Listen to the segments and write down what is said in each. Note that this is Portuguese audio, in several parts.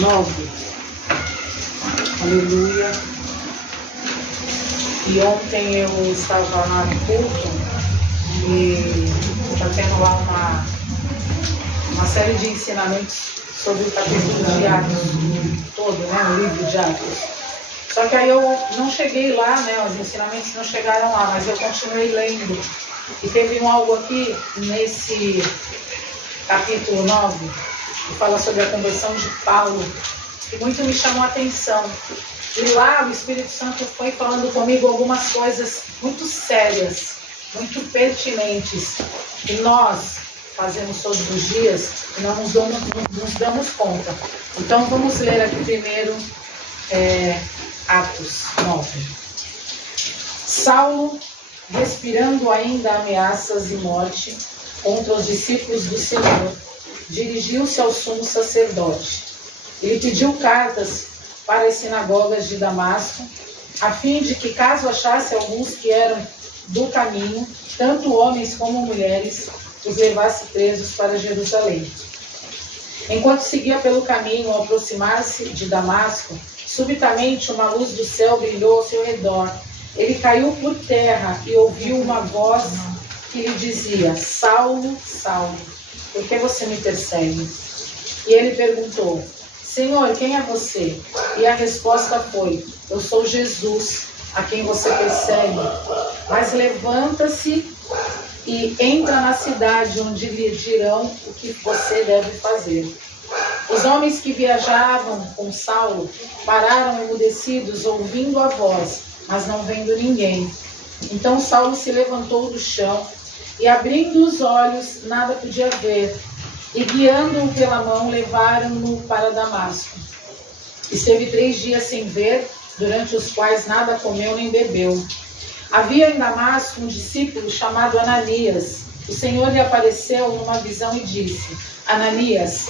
9. Aleluia. E ontem eu estava lá no culto e está tendo lá uma série de ensinamentos sobre o capítulo de Atos todo, né? O livro de Atos. Só que aí eu não cheguei lá, né? Os ensinamentos não chegaram lá, mas eu continuei lendo. E teve algo aqui nesse capítulo 9 que fala sobre a conversão de Paulo, que muito me chamou a atenção. E lá o Espírito Santo foi falando comigo algumas coisas muito sérias, muito pertinentes, que nós fazemos todos os dias e não nos damos conta. Então vamos ler aqui primeiro Atos 9. Saulo, respirando ainda ameaças e morte contra os discípulos do Senhor, dirigiu-se ao sumo sacerdote. Ele pediu cartas para as sinagogas de Damasco, a fim de que, caso achasse alguns que eram do caminho, tanto homens como mulheres, os levasse presos para Jerusalém. Enquanto seguia pelo caminho, ao aproximar-se de Damasco, subitamente uma luz do céu brilhou ao seu redor. Ele caiu por terra e ouviu uma voz que lhe dizia: Saulo, Saulo, por que você me persegue? E ele perguntou: Senhor, quem é você? E a resposta foi: eu sou Jesus, a quem você persegue. Mas levanta-se e entra na cidade, onde lhe dirão o que você deve fazer. Os homens que viajavam com Saulo pararam emudecidos, ouvindo a voz, mas não vendo ninguém. Então Saulo se levantou do chão e, abrindo os olhos, nada podia ver. E, guiando-o pela mão, levaram-no para Damasco. Esteve 3 dias sem ver, durante os quais nada comeu nem bebeu. Havia em Damasco um discípulo chamado Ananias. O Senhor lhe apareceu numa visão e disse: Ananias.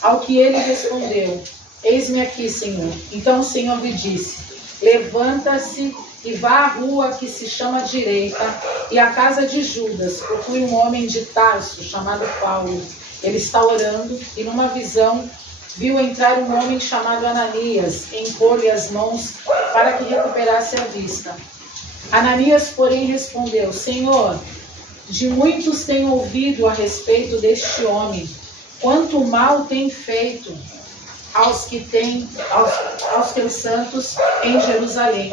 Ao que ele respondeu: Eis-me aqui, Senhor. Então o Senhor lhe disse: Levanta-se e vá à rua que se chama Direita e à casa de Judas. Procure um homem de Tarso chamado Paulo. Ele está orando e numa visão viu entrar um homem chamado Ananias e impor-lhe as mãos para que recuperasse a vista. Ananias, porém, respondeu: Senhor, de muitos tenho ouvido a respeito deste homem, quanto mal tem feito aos teus santos em Jerusalém.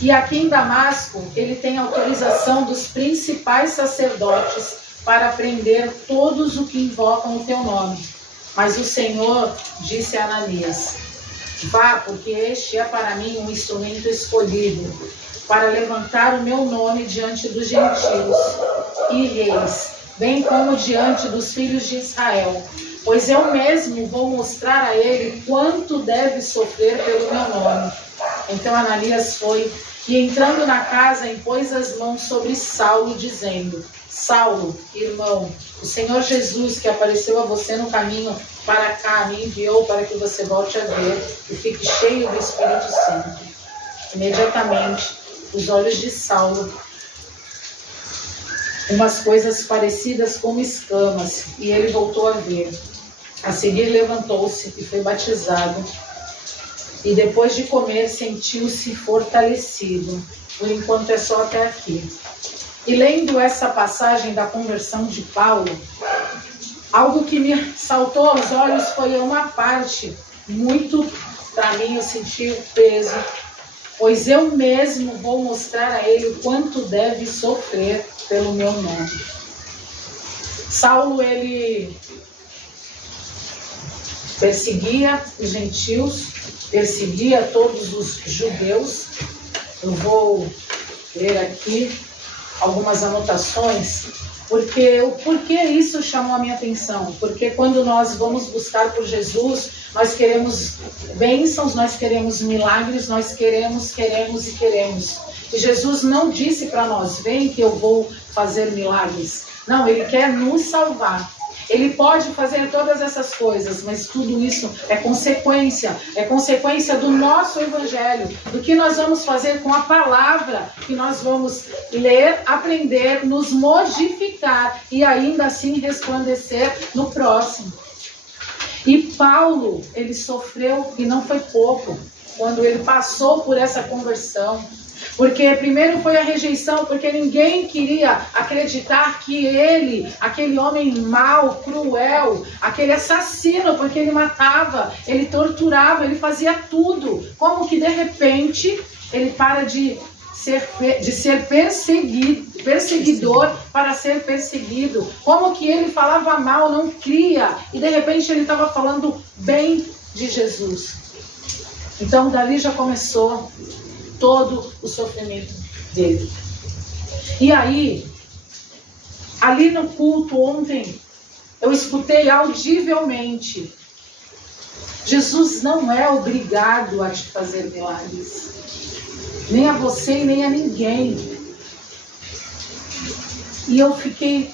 E aqui em Damasco ele tem autorização dos principais sacerdotes para prender todos os que invocam o teu nome. Mas o Senhor disse a Ananias: Vá, porque este é para mim um instrumento escolhido, para levantar o meu nome diante dos gentios e reis, bem como diante dos filhos de Israel. Pois eu mesmo vou mostrar a ele quanto deve sofrer pelo meu nome. Então Ananias foi, e entrando na casa, impôs as mãos sobre Saulo, dizendo: Saulo, irmão, o Senhor Jesus, que apareceu a você no caminho para cá, me enviou para que você volte a ver e fique cheio do Espírito Santo. Imediatamente, os olhos de Saulo, umas coisas parecidas como escamas, e ele voltou a ver. A seguir levantou-se e foi batizado, e depois de comer sentiu-se fortalecido. Por enquanto é só até aqui. E lendo essa passagem da conversão de Paulo, algo que me saltou aos olhos foi uma parte muito, para mim, eu senti o peso. Pois eu mesmo vou mostrar a ele o quanto deve sofrer pelo meu nome. Saulo, ele perseguia os gentios, perseguia todos os judeus. Eu vou ler aqui algumas anotações, porque o porquê isso chamou a minha atenção. Porque quando nós vamos buscar por Jesus, nós queremos bênçãos, nós queremos milagres, nós queremos. E Jesus não disse para nós: vem que eu vou fazer milagres. Não, Ele quer nos salvar. Ele pode fazer todas essas coisas, mas tudo isso é consequência do nosso evangelho, do que nós vamos fazer com a palavra que nós vamos ler, aprender, nos modificar e ainda assim resplandecer no próximo. E Paulo, ele sofreu, e não foi pouco, quando ele passou por essa conversão. Porque primeiro foi a rejeição, porque ninguém queria acreditar que ele, aquele homem mau, cruel, aquele assassino, porque ele matava, ele torturava, ele fazia tudo. Como que de repente ele para de ser perseguidor para ser perseguido. Como que ele falava mal, não cria, e de repente ele estava falando bem de Jesus. Então dali já começou todo o sofrimento dele. E aí, ali no culto ontem, eu escutei audivelmente: Jesus não é obrigado a te fazer milagres, nem a você e nem a ninguém. E eu fiquei,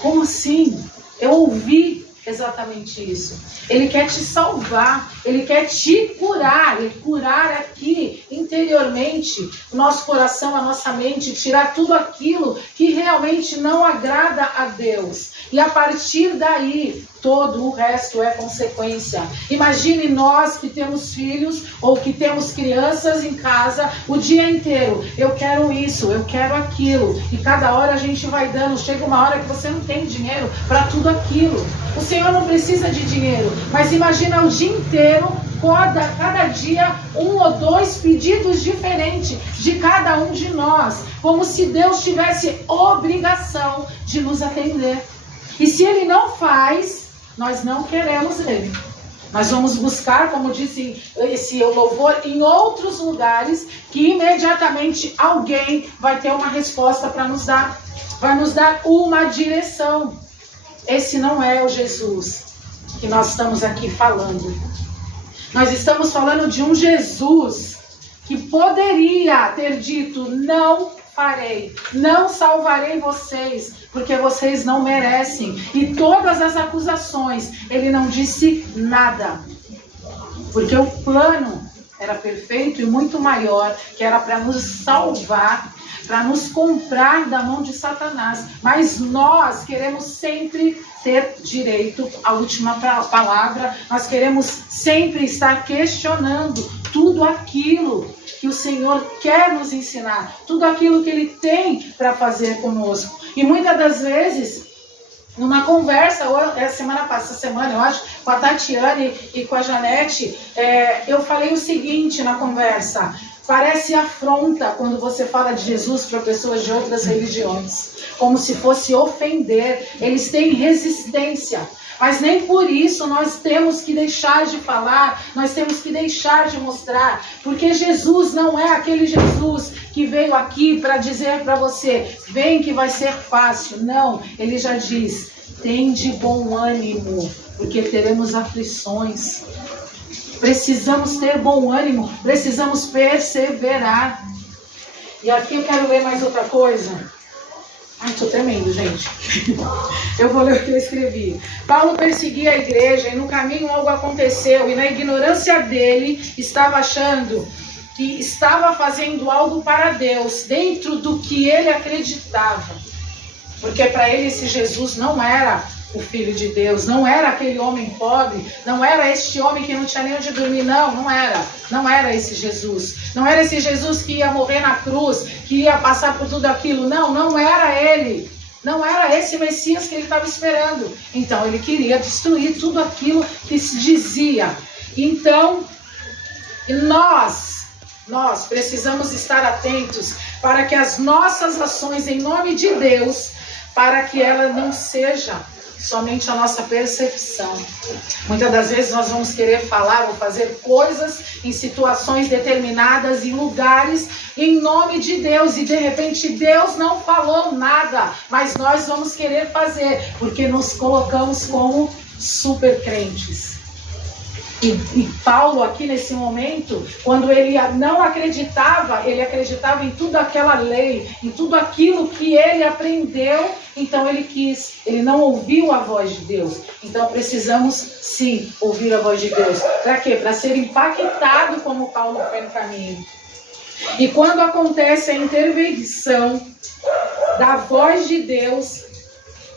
como assim? Eu ouvi exatamente isso. Ele quer te salvar, ele quer te curar, e curar aqui interiormente o nosso coração, a nossa mente, tirar tudo aquilo que realmente não agrada a Deus. E a partir daí, todo o resto é consequência. Imagine nós que temos filhos ou que temos crianças em casa o dia inteiro. Eu quero isso, eu quero aquilo. E cada hora a gente vai dando. Chega uma hora que você não tem dinheiro para tudo aquilo. O Senhor não precisa de dinheiro, mas imagina o dia inteiro, cada dia, 1 ou 2 pedidos diferentes de cada um de nós. Como se Deus tivesse obrigação de nos atender. E se Ele não faz, nós não queremos Ele. Nós vamos buscar, como disse esse louvor, em outros lugares, que imediatamente alguém vai ter uma resposta para nos dar. Vai nos dar uma direção. Esse não é o Jesus que nós estamos aqui falando. Nós estamos falando de um Jesus que poderia ter dito: não farei, não salvarei vocês, porque vocês não merecem. E todas as acusações, ele não disse nada, porque o plano era perfeito e muito maior, que era para nos salvar, para nos comprar da mão de Satanás. Mas nós queremos sempre ter direito à última palavra, nós queremos sempre estar questionando tudo aquilo que o Senhor quer nos ensinar, tudo aquilo que Ele tem para fazer conosco. E muitas das vezes, numa conversa, essa semana, eu acho, com a Tatiane e com a Janete, eu falei o seguinte na conversa: parece afronta quando você fala de Jesus para pessoas de outras religiões, como se fosse ofender. Eles têm resistência. Mas nem por isso nós temos que deixar de falar, nós temos que deixar de mostrar, porque Jesus não é aquele Jesus que veio aqui para dizer para você: vem que vai ser fácil. Não, ele já diz: tem de bom ânimo, porque teremos aflições. Precisamos ter bom ânimo, precisamos perseverar. E aqui eu quero ler mais outra coisa. Ai, estou tremendo, gente. Eu vou ler o que eu escrevi. Paulo perseguia a igreja e no caminho algo aconteceu, e na ignorância dele estava achando que estava fazendo algo para Deus, dentro do que ele acreditava. Porque para ele esse Jesus não era o Filho de Deus, não era aquele homem pobre, não era este homem que não tinha nem onde dormir, não era esse Jesus, não era esse Jesus que ia morrer na cruz, que ia passar por tudo aquilo, não era ele, não era esse Messias que ele estava esperando. Então ele queria destruir tudo aquilo que se dizia. Então nós precisamos estar atentos para que as nossas ações em nome de Deus, para que ela não seja somente a nossa percepção. Muitas das vezes nós vamos querer falar ou fazer coisas em situações determinadas, em lugares, em nome de Deus, e de repente Deus não falou nada, mas nós vamos querer fazer, porque nos colocamos como super crentes. E Paulo aqui nesse momento, quando ele não acreditava, ele acreditava em toda aquela lei, em tudo aquilo que ele aprendeu, então ele não ouviu a voz de Deus. Então precisamos sim ouvir a voz de Deus. Para quê? Para ser impactado como Paulo foi no caminho. E quando acontece a intervenção da voz de Deus,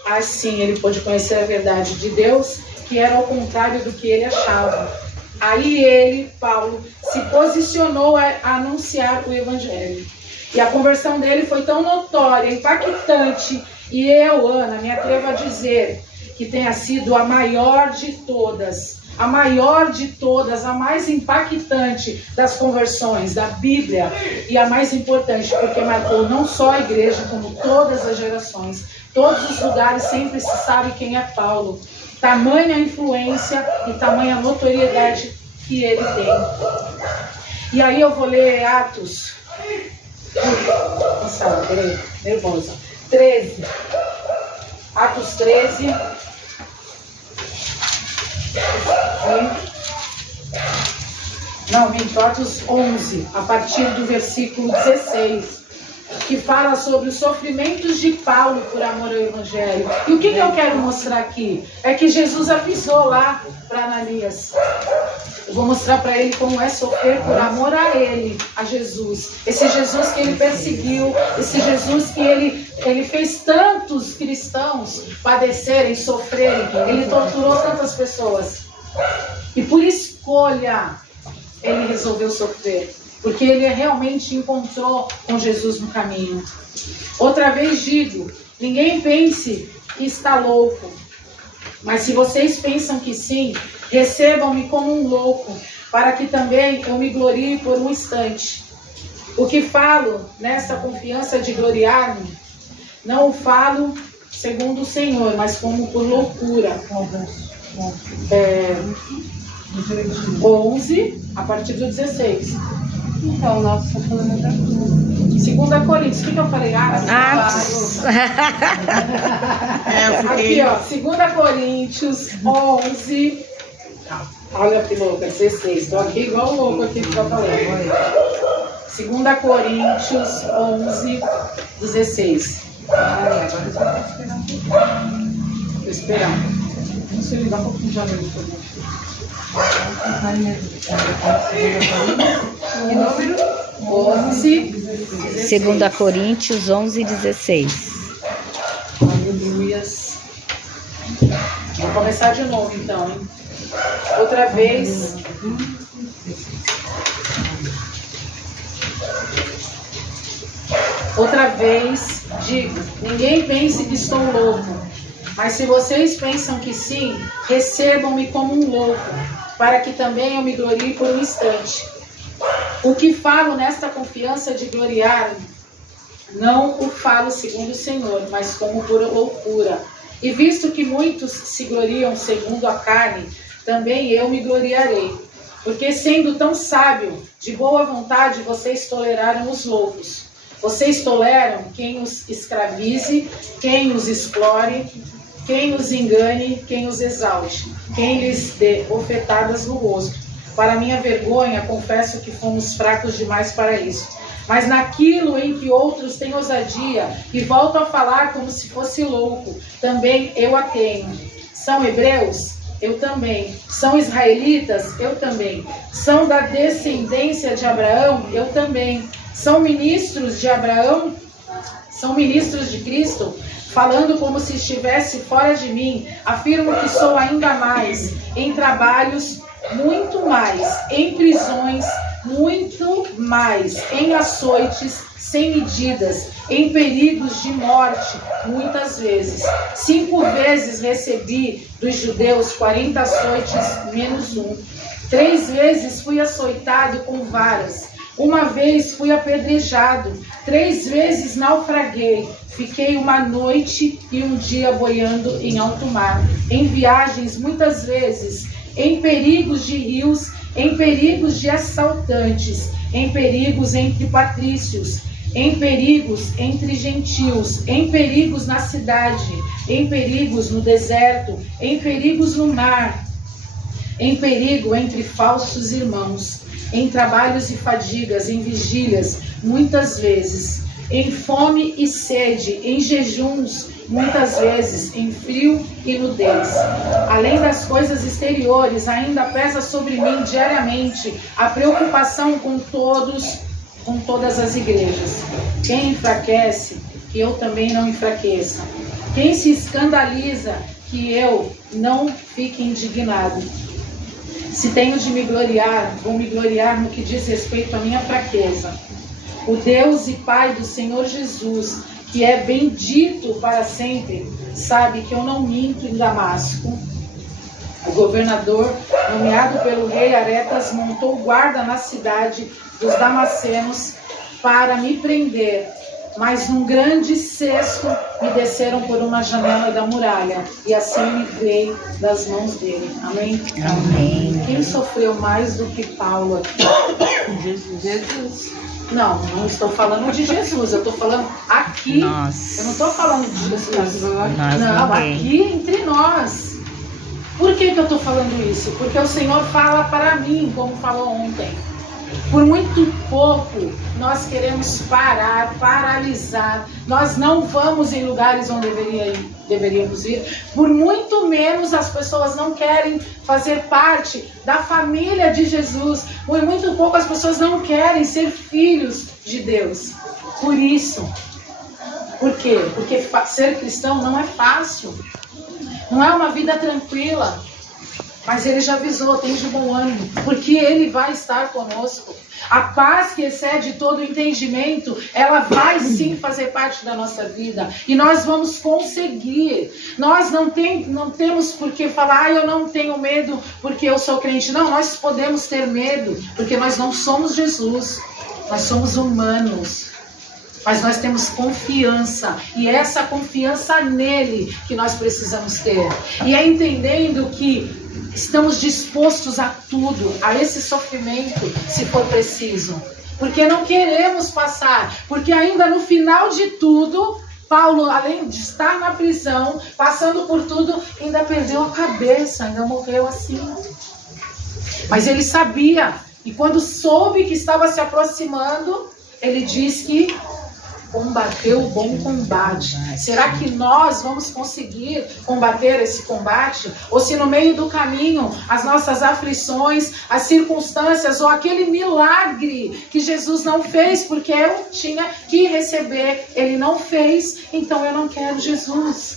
assim ele pôde conhecer a verdade de Deus que era ao contrário do que ele achava. Aí ele, Paulo, se posicionou a anunciar o evangelho. E a conversão dele foi tão notória, impactante, e eu, Ana, me atrevo a dizer que tenha sido a maior de todas, a maior de todas, a mais impactante das conversões da Bíblia, e a mais importante, porque marcou não só a igreja, como todas as gerações. Todos os lugares sempre se sabe quem é Paulo. Tamanha influência e tamanha notoriedade que ele tem. E aí eu vou ler Atos. Nossa, peraí, nervosa. 13. Atos 13. Não, Atos 11, a partir do versículo 16. Que fala sobre os sofrimentos de Paulo por amor ao Evangelho. E o que eu quero mostrar aqui? É que Jesus avisou lá para Ananias. Eu vou mostrar para ele como é sofrer por amor a ele, a Jesus. Esse Jesus que ele perseguiu, esse Jesus que ele fez tantos cristãos padecerem, sofrerem. Ele torturou tantas pessoas. E por escolha, ele resolveu sofrer. Porque ele realmente encontrou com Jesus no caminho. Outra vez digo, ninguém pense que está louco. Mas se vocês pensam que sim, recebam-me como um louco, para que também eu me glorie por um instante. O que falo nessa confiança de gloriar-me, não o falo segundo o Senhor, mas como por loucura. 11, a partir do 16. Então, nós estamos falando outra coisa. 2 Coríntios, o que eu falei? Aqui, ó, 2 Coríntios 11. Olha que louca, 16. Estou aqui igual louco aqui que tá falando. 2 Coríntios 11, 16. Agora eu vou esperar. Não sei, dá um pouquinho de janeiro para mim. Que número? 11, 2 Coríntios 11, 16. Aleluias. Vou começar de novo então, hein? Outra vez. Outra vez digo, ninguém pense que estou louco, mas se vocês pensam que sim, recebam-me como um louco, para que também eu me glorie por um instante. O que falo nesta confiança de gloriar-me, não o falo segundo o Senhor, mas como por loucura. E visto que muitos se gloriam segundo a carne, também eu me gloriarei. Porque sendo tão sábio, de boa vontade, vocês toleraram os loucos. Vocês toleram quem os escravize, quem os explore, quem os engane, quem os exalte, quem lhes dê bofetadas no rosto. Para minha vergonha, confesso que fomos fracos demais para isso. Mas naquilo em que outros têm ousadia e voltam a falar como se fosse louco, também eu a tenho. São hebreus? Eu também. São israelitas? Eu também. São da descendência de Abraão? Eu também. São ministros de Abraão? São ministros de Cristo? Falando como se estivesse fora de mim, afirmo que sou ainda mais, em trabalhos, muito mais, em prisões, muito mais, em açoites sem medidas, em perigos de morte, muitas vezes. 5 vezes recebi dos judeus 40 açoites menos 1. 3 vezes fui açoitado com varas. 1 vez fui apedrejado. 3 vezes naufraguei. Fiquei 1 noite e 1 dia boiando em alto mar. Em viagens muitas vezes, em perigos de rios, em perigos de assaltantes, em perigos entre patrícios, em perigos entre gentios, em perigos na cidade, em perigos no deserto, em perigos no mar, em perigo entre falsos irmãos, em trabalhos e fadigas, em vigílias, muitas vezes, em fome e sede, em jejuns, muitas vezes, em frio e nudez. Além das coisas exteriores, ainda pesa sobre mim diariamente a preocupação com todas as igrejas. Quem enfraquece, que eu também não enfraqueça. Quem se escandaliza, que eu não fique indignado. Se tenho de me gloriar, vou me gloriar no que diz respeito à minha fraqueza. O Deus e Pai do Senhor Jesus, que é bendito para sempre, sabe que eu não minto em Damasco. O governador, nomeado pelo rei Aretas, montou guarda na cidade dos Damascenos para me prender, mas num grande cesto me desceram por uma janela da muralha, e assim me livrei das mãos dele. Amém? Amém. Quem sofreu mais do que Paulo aqui? Jesus. Não estou falando de Jesus, eu estou falando aqui. Nós. Eu não estou falando de Jesus. Nós Não, ninguém. aqui entre nós. Por que eu estou falando isso? Porque o Senhor fala para mim, como falou ontem. Por muito pouco nós queremos parar, paralisar. Nós não vamos em lugares onde deveríamos ir. Por muito menos as pessoas não querem fazer parte da família de Jesus. Por muito pouco as pessoas não querem ser filhos de Deus. Por isso. Por quê? Porque ser cristão não é fácil. Não é uma vida tranquila. Mas ele já avisou, tem de bom ânimo, porque ele vai estar conosco. A paz que excede todo entendimento, ela vai sim fazer parte da nossa vida. E nós vamos conseguir. Nós não temos por que falar, eu não tenho medo porque eu sou crente. Não, nós podemos ter medo, porque nós não somos Jesus. Nós somos humanos. Mas nós temos confiança, e é essa confiança nele que nós precisamos ter. E é entendendo que estamos dispostos a tudo, a esse sofrimento, se for preciso. Porque não queremos passar, porque ainda no final de tudo, Paulo, além de estar na prisão, passando por tudo, ainda perdeu a cabeça, ainda morreu assim. Mas ele sabia, e quando soube que estava se aproximando, ele diz que combateu o bom combate. Será que nós vamos conseguir combater esse combate? Ou se no meio do caminho as nossas aflições, as circunstâncias ou aquele milagre que Jesus não fez porque eu tinha que receber, ele não fez, então eu não quero Jesus.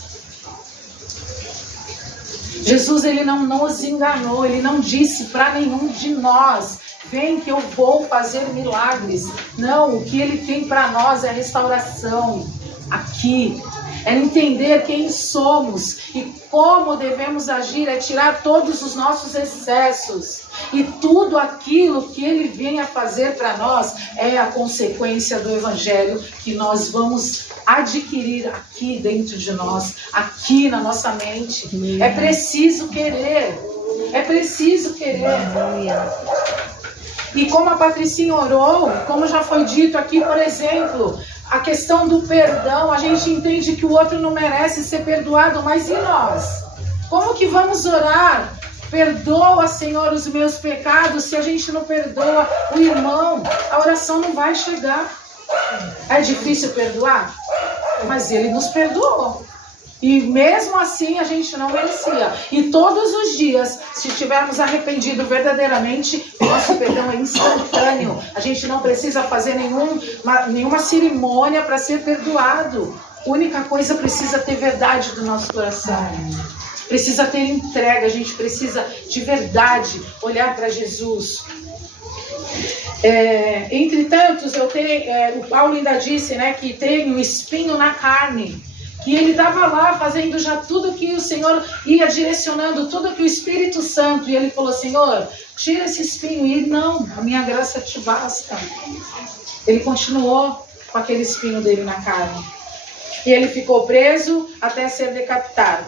Jesus, ele não nos enganou, ele não disse para nenhum de nós: vem que eu vou fazer milagres. Não, o que ele tem para nós é restauração. Aqui. É entender quem somos e como devemos agir, é tirar todos os nossos excessos. E tudo aquilo que ele vem a fazer para nós é a consequência do Evangelho que nós vamos adquirir aqui dentro de nós, aqui na nossa mente. É preciso querer. É preciso querer. E como a Patricinha orou, como já foi dito aqui, por exemplo, a questão do perdão, a gente entende que o outro não merece ser perdoado, mas e nós? Como que vamos orar? Perdoa, Senhor, os meus pecados, se a gente não perdoa o irmão, a oração não vai chegar. É difícil perdoar? Mas ele nos perdoou. E mesmo assim a gente não merecia. E todos os dias, se estivermos arrependidos verdadeiramente, o nosso perdão é instantâneo. A gente não precisa fazer nenhuma cerimônia para ser perdoado. A única coisa, precisa ter verdade do nosso coração. Precisa ter entrega, a gente precisa de verdade olhar para Jesus. Entretanto, o Paulo ainda disse, né, que tem um espinho na carne. Que ele estava lá fazendo já tudo que o Senhor ia direcionando, tudo que o Espírito Santo, e ele falou: Senhor, tira esse espinho. E ele: não, a minha graça te basta. Ele continuou com aquele espinho dele na carne. E ele ficou preso até ser decapitado.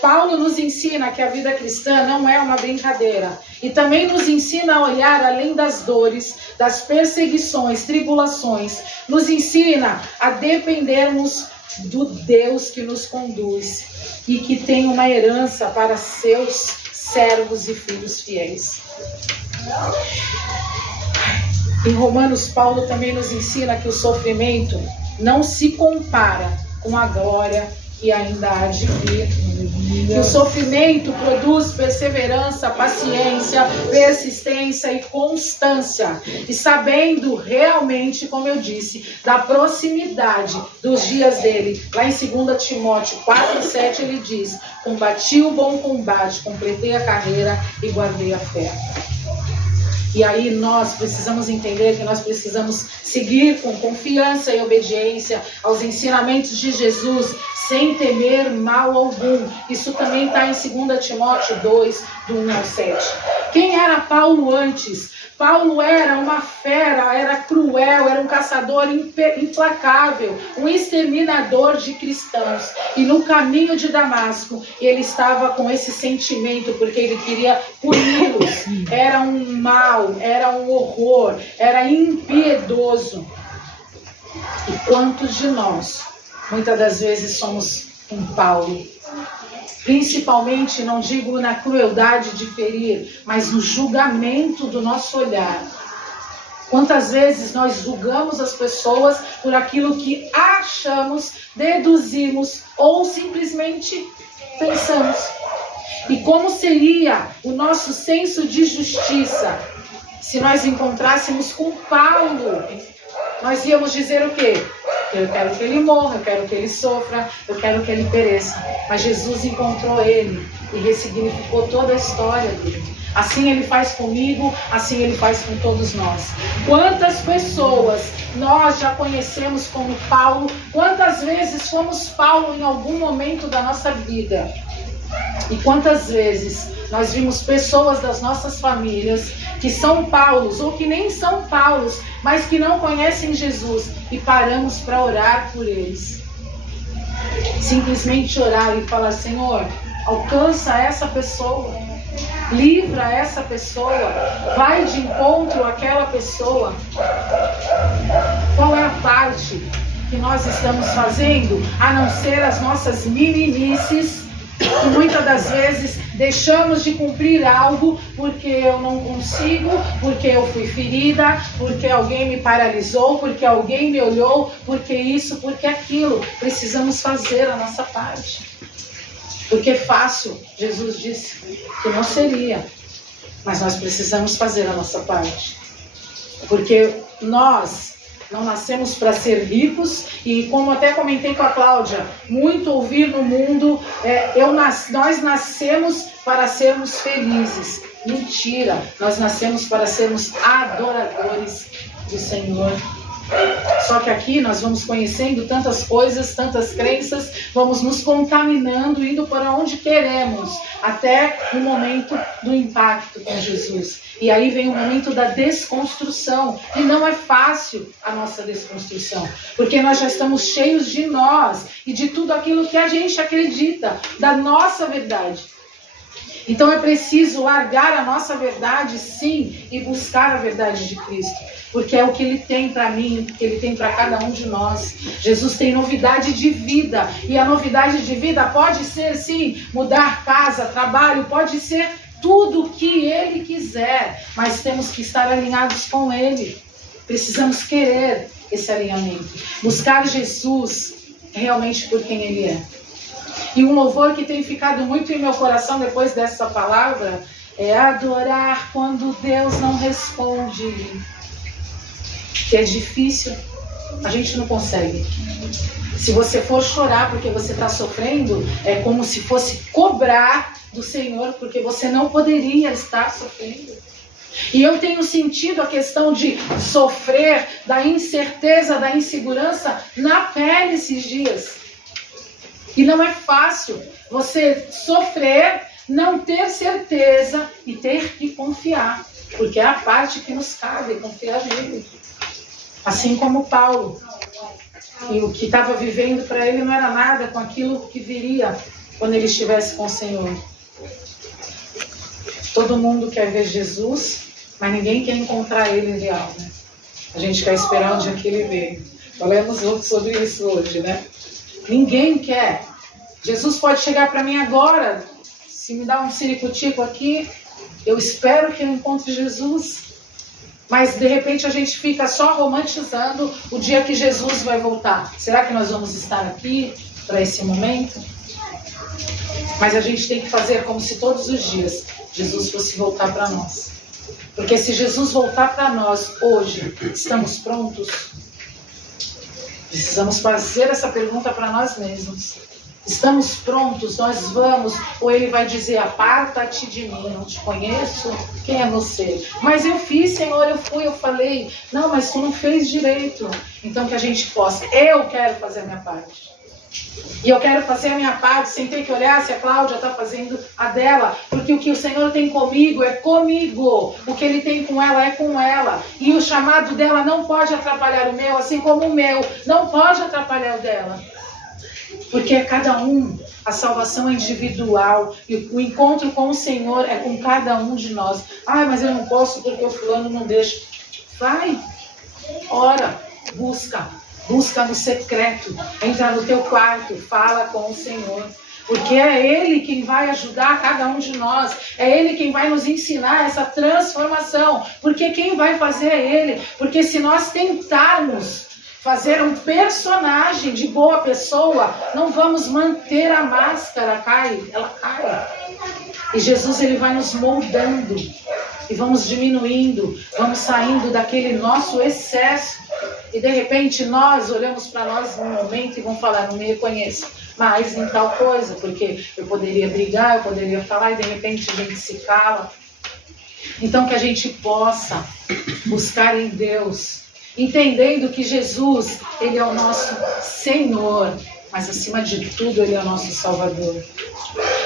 Paulo nos ensina que a vida cristã não é uma brincadeira. E também nos ensina a olhar além das dores, das perseguições, tribulações. Nos ensina a dependermos do Deus que nos conduz e que tem uma herança para seus servos e filhos fiéis. Em Romanos, Paulo também nos ensina que o sofrimento não se compara com a glória que ainda há de vir. que o sofrimento produz perseverança, paciência, persistência e constância. E sabendo realmente, como eu disse, da proximidade dos dias dele, lá em 2 Timóteo 4:7 ele diz: combati o bom combate, completei a carreira e guardei a fé. E aí nós precisamos entender que nós precisamos seguir com confiança e obediência aos ensinamentos de Jesus, sem temer mal algum. Isso também está em 2 Timóteo 2, do 1 ao 7. Quem era Paulo antes? Paulo era uma fera, era cruel, era um caçador implacável, um exterminador de cristãos. E no caminho de Damasco, ele estava com esse sentimento, porque ele queria puni-los. Era um mal, era um horror, era impiedoso. E quantos de nós, muitas das vezes, somos um Paulo? Principalmente, não digo na crueldade de ferir, mas no julgamento do nosso olhar. Quantas vezes nós julgamos as pessoas por aquilo que achamos, deduzimos ou simplesmente pensamos? E como seria o nosso senso de justiça se nós encontrássemos com Paulo? Nós íamos dizer o quê? Eu quero que ele morra, eu quero que ele sofra, eu quero que ele pereça. Mas Jesus encontrou ele e ressignificou toda a história dele. Assim ele faz comigo, assim ele faz com todos nós. Quantas pessoas nós já conhecemos como Paulo? Quantas vezes fomos Paulo em algum momento da nossa vida? E quantas vezes nós vimos pessoas das nossas famílias que são Paulos ou que nem são Paulos, mas que não conhecem Jesus, e paramos para orar por eles. Simplesmente orar e falar: Senhor, alcança essa pessoa, livra essa pessoa, vai de encontro àquela pessoa. Qual é a parte que nós estamos fazendo, a não ser as nossas meninices, que muitas das vezes deixamos de cumprir algo porque eu não consigo, porque eu fui ferida, porque alguém me paralisou, porque alguém me olhou, porque isso, porque aquilo. Precisamos fazer a nossa parte. Porque fácil, Jesus disse que não seria, mas nós precisamos fazer a nossa parte. Porque nós não nascemos para ser ricos, e como até comentei com a Cláudia, muito ouvir no mundo, nós nascemos para sermos felizes. Mentira, nós nascemos para sermos adoradores do Senhor. Só que aqui nós vamos conhecendo tantas coisas, tantas crenças, vamos nos contaminando, indo para onde queremos, até o momento do impacto com Jesus. E aí vem o momento da desconstrução. E não é fácil a nossa desconstrução, porque nós já estamos cheios de nós e de tudo aquilo que a gente acredita, da nossa verdade. Então é preciso largar a nossa verdade, sim, e buscar a verdade de Cristo. Porque é o que Ele tem para mim, o que Ele tem para cada um de nós. Jesus tem novidade de vida. E a novidade de vida pode ser, sim, mudar casa, trabalho, pode ser tudo o que Ele quiser. Mas temos que estar alinhados com Ele. Precisamos querer esse alinhamento. Buscar Jesus realmente por quem Ele é. E um louvor que tem ficado muito em meu coração depois dessa palavra é adorar quando Deus não responde. Que é difícil, a gente não consegue. Se você for chorar porque você está sofrendo, é como se fosse cobrar do Senhor, porque você não poderia estar sofrendo. E eu tenho sentido a questão de sofrer, da incerteza, da insegurança na pele esses dias. E não é fácil você sofrer, não ter certeza e ter que confiar, porque é a parte que nos cabe, confiar nele. Assim como Paulo, e o que estava vivendo para ele não era nada com aquilo que viria quando ele estivesse com o Senhor. Todo mundo quer ver Jesus, mas ninguém quer encontrar ele real, né? A gente quer esperar onde é que ele veio. Falamos sobre isso hoje, né? Ninguém quer. Jesus pode chegar para mim agora, se me dá um ciricutico aqui, eu espero que eu encontre Jesus. Mas de repente a gente fica só romantizando o dia que Jesus vai voltar. Será que nós vamos estar aqui para esse momento? Mas a gente tem que fazer como se todos os dias Jesus fosse voltar para nós. Porque se Jesus voltar para nós hoje, estamos prontos? Precisamos fazer essa pergunta para nós mesmos. Estamos prontos? Nós vamos? Ou ele vai dizer, aparta-te de mim, não te conheço? Quem é você? Mas eu fiz, Senhor, eu fui, eu falei. Não, mas tu não fez direito. Então que a gente possa. Eu quero fazer a minha parte. E eu quero fazer a minha parte sem ter que olhar se a Cláudia está fazendo a dela. Porque o que o Senhor tem comigo é comigo. O que Ele tem com ela é com ela. E o chamado dela não pode atrapalhar o meu, assim como o meu não pode atrapalhar o dela. Porque é cada um, a salvação é individual. E o encontro com o Senhor é com cada um de nós. Ah, mas eu não posso porque o fulano não deixa. Vai, ora, busca. Busca no secreto, entra no teu quarto, fala com o Senhor. Porque é Ele quem vai ajudar cada um de nós. É Ele quem vai nos ensinar essa transformação. Porque quem vai fazer é Ele. Porque se nós tentarmos fazer um personagem de boa pessoa, não vamos manter a máscara, ela cai. E Jesus, Ele vai nos moldando. E vamos diminuindo, vamos saindo daquele nosso excesso. E de repente nós olhamos para nós num momento e vamos falar, não me reconheço mais em tal coisa, porque eu poderia brigar, eu poderia falar e de repente a gente se cala. Então que a gente possa buscar em Deus, entendendo que Jesus, Ele é o nosso Senhor, mas acima de tudo Ele é o nosso Salvador.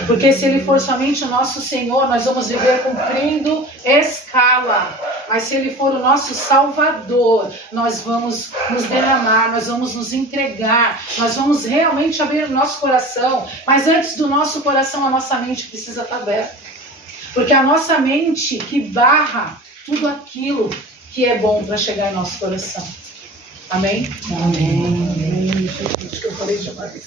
Porque se Ele for somente o nosso Senhor, nós vamos viver cumprindo escala. Mas se Ele for o nosso Salvador, nós vamos nos derramar, nós vamos nos entregar, nós vamos realmente abrir o nosso coração. Mas antes do nosso coração, a nossa mente precisa estar aberta. Porque a nossa mente que barra tudo aquilo que é bom para chegar em nosso coração. Amém? Amém. Acho que eu falei demais.